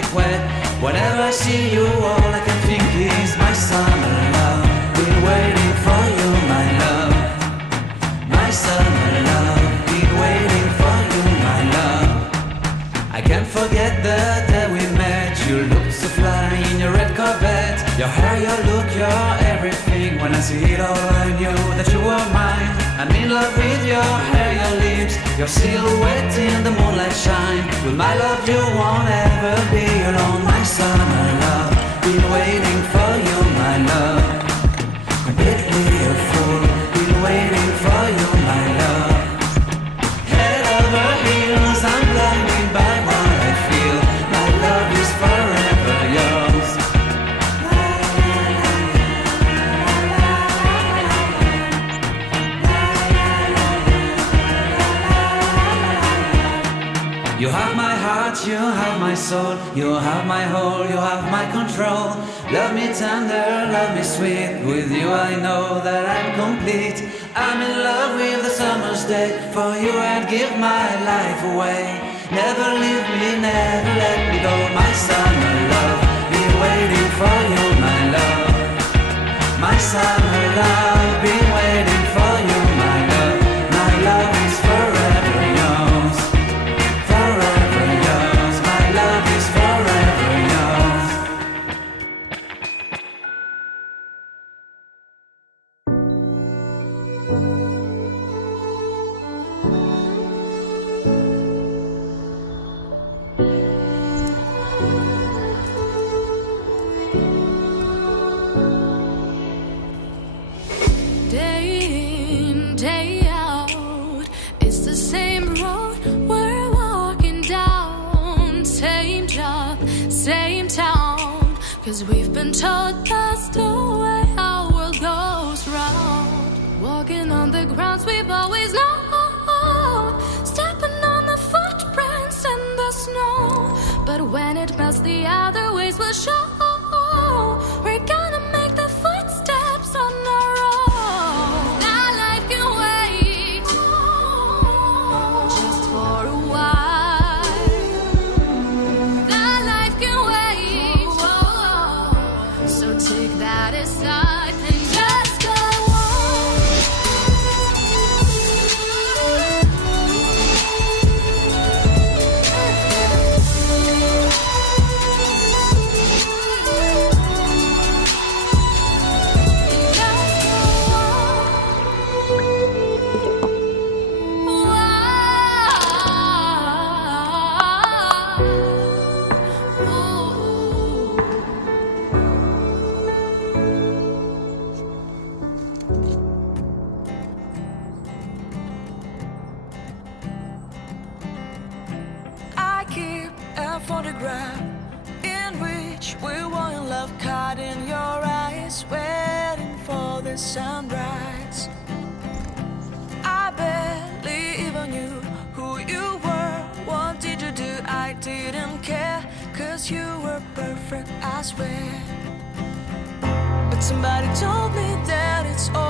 magic wet. Whenever I see you, all I can think is my summer love. Been waiting for you, my love. My summer love. Been waiting for you, my love. I can't forget the day we met. You looked so fly in your red Corvette. Your hair, your look, your everything. When I see it all, I knew that you were mine. I'm in love with your hair, your lips, your silhouette in the moonlight shine. With my love you won't ever be alone. My summer love, been waiting for you, my love. Completely a fool, been waiting for you, my love. Head over heels, I'm blinded by what I feel. My love is forever yours. You have my heart, you have my soul. You have my whole, you have my control. Love me tender, love me sweet. With you I know that I'm complete. I'm in love with the summer's day. For you I'd give my life away. Never leave me, never let me go. My summer love, been waiting for you, my love. My summer love, been waiting for you, my love. My love is forever yours. Forever yours. My love is forever yours. Day in, day out, it's the same road we're walking down. Same job, same town. Cause we've been told that's the way our world goes round. Walking on the grounds we've always known. Stepping on the footprints in the snow. But when it melts, the other ways will show. We're gonna make the footsteps on our own. Now life can wait just for a while. Now life can wait, so take that aside and just go I keep a photograph in which we were in love, caught in your eyes, waiting for the sunrise. I barely even knew who you were. What did you do? I didn't care, cause you were perfect, I swear. But somebody told me that it's all